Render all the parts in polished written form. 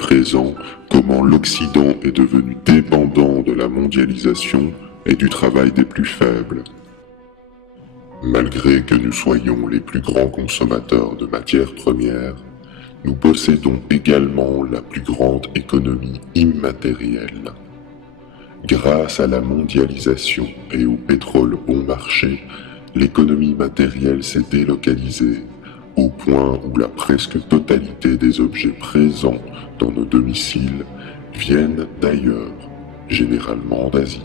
présent comment l'Occident est devenu dépendant de la mondialisation et du travail des plus faibles. Malgré que nous soyons les plus grands consommateurs de matières premières, nous possédons également la plus grande économie immatérielle. Grâce à la mondialisation et au pétrole bon marché, l'économie matérielle s'est délocalisée au point où la presque totalité des objets présents dans nos domiciles viennent d'ailleurs, généralement d'Asie.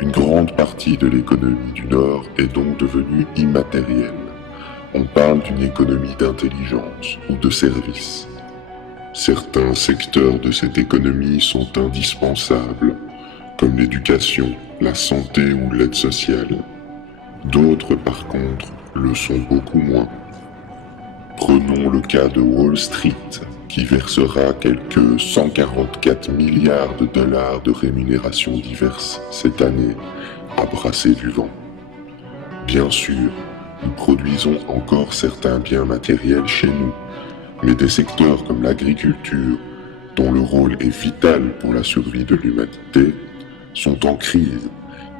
Une grande partie de l'économie du Nord est donc devenue immatérielle. On parle d'une économie d'intelligence ou de service. Certains secteurs de cette économie sont indispensables, comme l'éducation, la santé ou l'aide sociale. D'autres, par contre, le sont beaucoup moins. Prenons le cas de Wall Street, qui versera quelques 144 milliards de dollars de rémunérations diverses cette année à brasser du vent. Bien sûr, nous produisons encore certains biens matériels chez nous, mais des secteurs comme l'agriculture, dont le rôle est vital pour la survie de l'humanité, sont en crise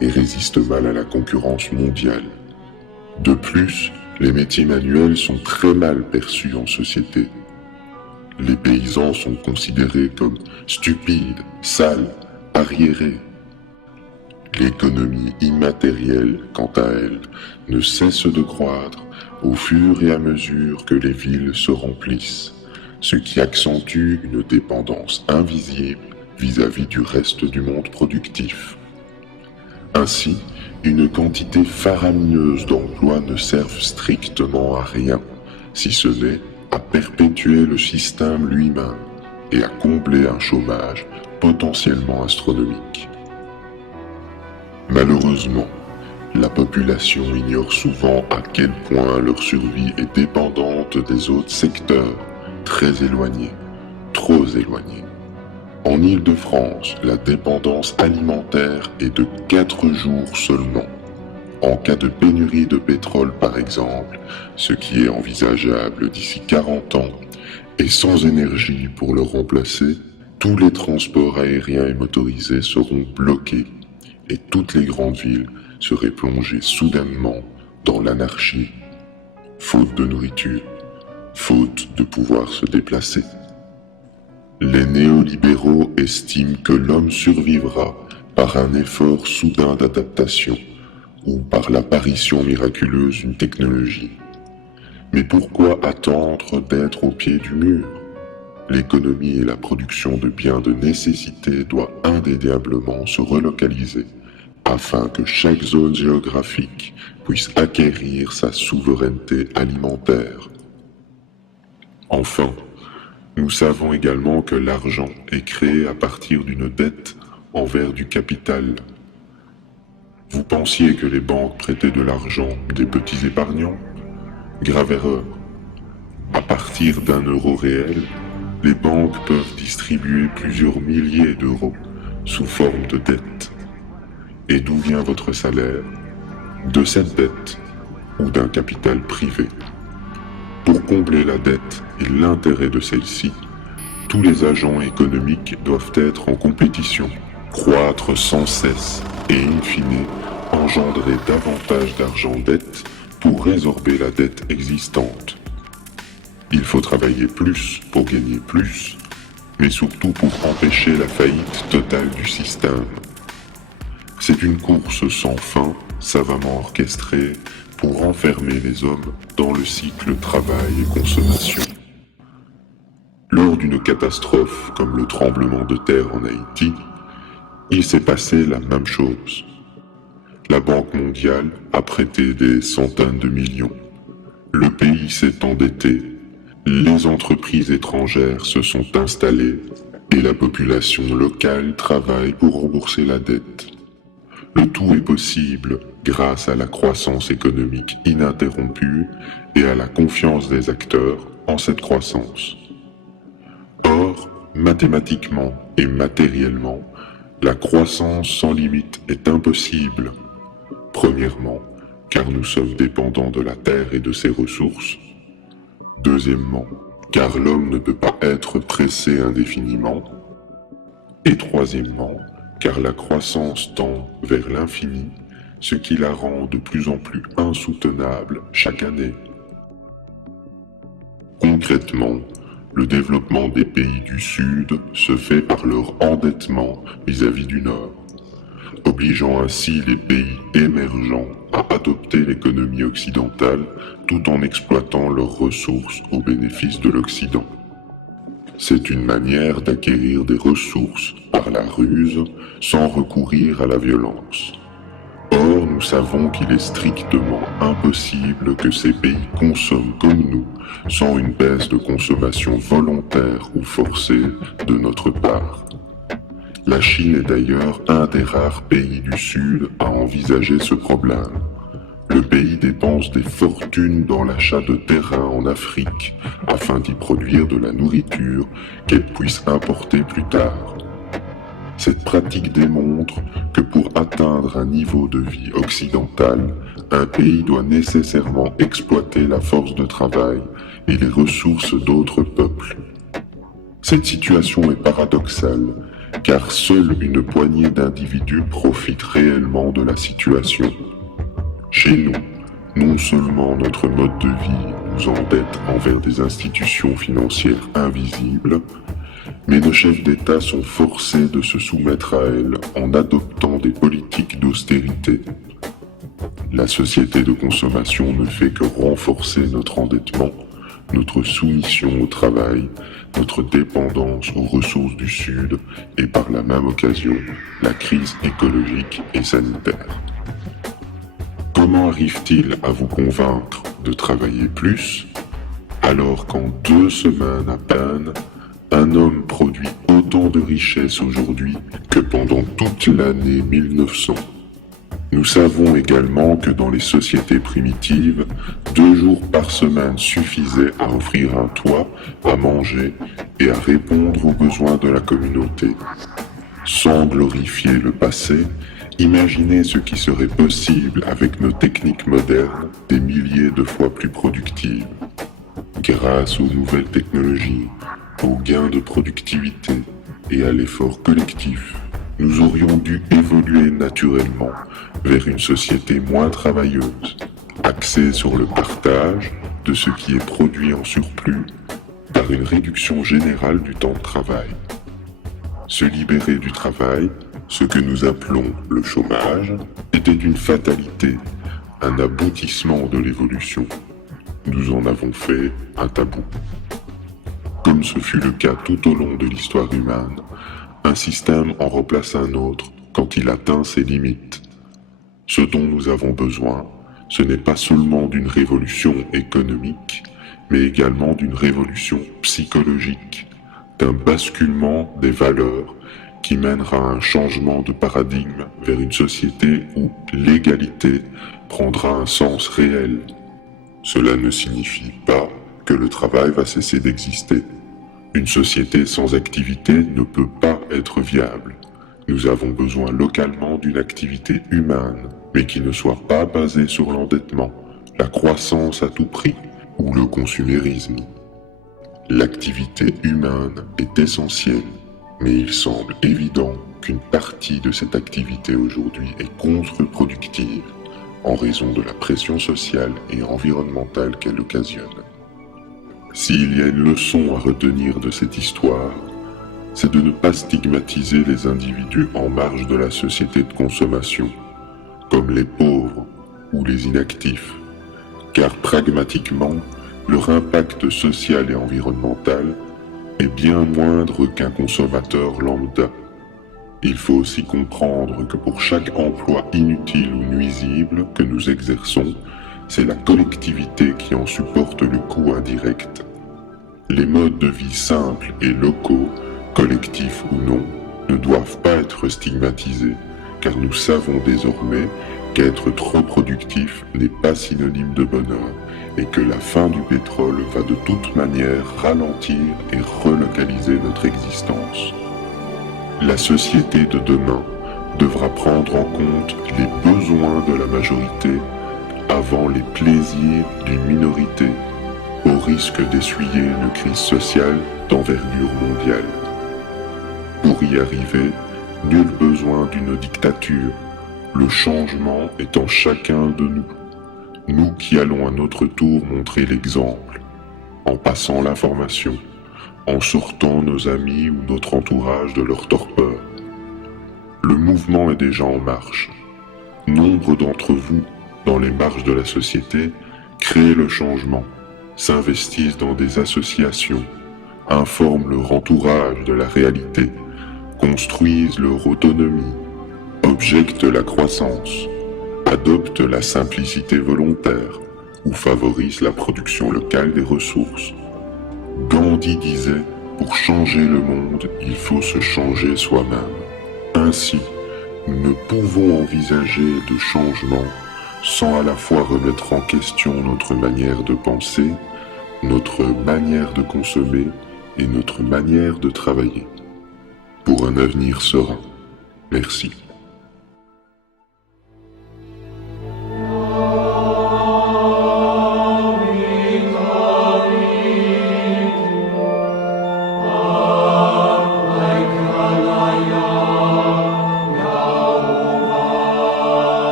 et résistent mal à la concurrence mondiale. De plus, les métiers manuels sont très mal perçus en société. Les paysans sont considérés comme stupides, sales, arriérés. L'économie immatérielle, quant à elle, ne cesse de croître au fur et à mesure que les villes se remplissent, ce qui accentue une dépendance invisible vis-à-vis du reste du monde productif. Ainsi, une quantité faramineuse d'emplois ne servent strictement à rien, si ce n'est à perpétuer le système lui-même et à combler un chômage potentiellement astronomique. Malheureusement, la population ignore souvent à quel point leur survie est dépendante des autres secteurs, très éloignés, trop éloignés. En Île-de-France, la dépendance alimentaire est de 4 jours seulement. En cas de pénurie de pétrole par exemple, ce qui est envisageable d'ici 40 ans, et sans énergie pour le remplacer, tous les transports aériens et motorisés seront bloqués et toutes les grandes villes seraient plongées soudainement dans l'anarchie, faute de nourriture, faute de pouvoir se déplacer. Les néolibéraux estiment que l'homme survivra par un effort soudain d'adaptation ou par l'apparition miraculeuse d'une technologie. Mais pourquoi attendre d'être au pied du mur? L'économie et la production de biens de nécessité doivent indéniablement se relocaliser afin que chaque zone géographique puisse acquérir sa souveraineté alimentaire. Enfin, nous savons également que l'argent est créé à partir d'une dette envers du capital. Vous pensiez que les banques prêtaient de l'argent des petits épargnants? Grave erreur. À partir d'un euro réel, les banques peuvent distribuer plusieurs milliers d'euros sous forme de dette. Et d'où vient votre salaire? De cette dette ou d'un capital privé. Pour combler la dette et l'intérêt de celle-ci, tous les agents économiques doivent être en compétition, croître sans cesse et in fine engendrer davantage d'argent-dette pour résorber la dette existante. Il faut travailler plus pour gagner plus, mais surtout pour empêcher la faillite totale du système. C'est une course sans fin, savamment orchestrée, pour enfermer les hommes dans le cycle travail et consommation. Lors d'une catastrophe comme le tremblement de terre en Haïti, il s'est passé la même chose. La Banque mondiale a prêté des centaines de millions. Le pays s'est endetté, les entreprises étrangères se sont installées et la population locale travaille pour rembourser la dette. Le tout est possible grâce à la croissance économique ininterrompue et à la confiance des acteurs en cette croissance. Or, mathématiquement et matériellement, la croissance sans limite est impossible. Premièrement, car nous sommes dépendants de la Terre et de ses ressources. Deuxièmement, car l'homme ne peut pas être pressé indéfiniment. Et troisièmement, car la croissance tend vers l'infini, ce qui la rend de plus en plus insoutenable chaque année. Concrètement, le développement des pays du Sud se fait par leur endettement vis-à-vis du Nord, obligeant ainsi les pays émergents à adopter l'économie occidentale tout en exploitant leurs ressources au bénéfice de l'Occident. C'est une manière d'acquérir des ressources par la ruse sans recourir à la violence. Or, nous savons qu'il est strictement impossible que ces pays consomment comme nous sans une baisse de consommation volontaire ou forcée de notre part. La Chine est d'ailleurs un des rares pays du Sud à envisager ce problème. Le pays dépense des fortunes dans l'achat de terrains en Afrique afin d'y produire de la nourriture qu'elle puisse importer plus tard. Cette pratique démontre que pour atteindre un niveau de vie occidental, un pays doit nécessairement exploiter la force de travail et les ressources d'autres peuples. Cette situation est paradoxale, car seule une poignée d'individus profite réellement de la situation. Chez nous, non seulement notre mode de vie nous endette envers des institutions financières invisibles, mais nos chefs d'État sont forcés de se soumettre à elles en adoptant des politiques d'austérité. La société de consommation ne fait que renforcer notre endettement, notre soumission au travail, notre dépendance aux ressources du Sud et par la même occasion, la crise écologique et sanitaire. Comment arrive-t-il à vous convaincre de travailler plus, alors qu'en 2 semaines à peine, un homme produit autant de richesses aujourd'hui que pendant toute l'année 1900? Nous savons également que dans les sociétés primitives, 2 jours par semaine suffisaient à offrir un toit, à manger et à répondre aux besoins de la communauté. Sans glorifier le passé, imaginez ce qui serait possible avec nos techniques modernes, des milliers de fois plus productives. Grâce aux nouvelles technologies, aux gains de productivité et à l'effort collectif, nous aurions dû évoluer naturellement vers une société moins travailleuse, axée sur le partage de ce qui est produit en surplus par une réduction générale du temps de travail. Se libérer du travail, ce que nous appelons le chômage, était une fatalité, un aboutissement de l'évolution. Nous en avons fait un tabou. Comme ce fut le cas tout au long de l'histoire humaine, un système en remplace un autre quand il atteint ses limites. Ce dont nous avons besoin, ce n'est pas seulement d'une révolution économique, mais également d'une révolution psychologique, d'un basculement des valeurs qui mènera à un changement de paradigme vers une société où l'égalité prendra un sens réel. Cela ne signifie pas que le travail va cesser d'exister. Une société sans activité ne peut pas être viable. Nous avons besoin localement d'une activité humaine, mais qui ne soit pas basée sur l'endettement, la croissance à tout prix ou le consumérisme. L'activité humaine est essentielle, mais il semble évident qu'une partie de cette activité aujourd'hui est contre-productive en raison de la pression sociale et environnementale qu'elle occasionne. S'il y a une leçon à retenir de cette histoire, c'est de ne pas stigmatiser les individus en marge de la société de consommation, comme les pauvres ou les inactifs, car pragmatiquement, leur impact social et environnemental est bien moindre qu'un consommateur lambda. Il faut aussi comprendre que pour chaque emploi inutile ou nuisible que nous exerçons, c'est la collectivité qui en supporte le coût indirect. Les modes de vie simples et locaux, collectifs ou non, ne doivent pas être stigmatisés, car nous savons désormais qu'être trop productif n'est pas synonyme de bonheur et que la fin du pétrole va de toute manière ralentir et relocaliser notre existence. La société de demain devra prendre en compte les besoins de la majorité avant les plaisirs d'une minorité. au risque d'essuyer une crise sociale d'envergure mondiale. Pour y arriver, nul besoin d'une dictature, le changement est en chacun de nous, nous qui allons à notre tour montrer l'exemple, en passant l'information, en sortant nos amis ou notre entourage de leur torpeur. Le mouvement est déjà en marche. Nombre d'entre vous, dans les marges de la société, créent le changement, s'investissent dans des associations, informent leur entourage de la réalité, construisent leur autonomie, objectent la croissance, adoptent la simplicité volontaire ou favorisent la production locale des ressources. Gandhi disait, pour changer le monde, il faut se changer soi-même. Ainsi, nous ne pouvons envisager de changement sans à la fois remettre en question notre manière de penser, notre manière de consommer et notre manière de travailler. Pour un avenir serein. Merci.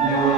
Yeah.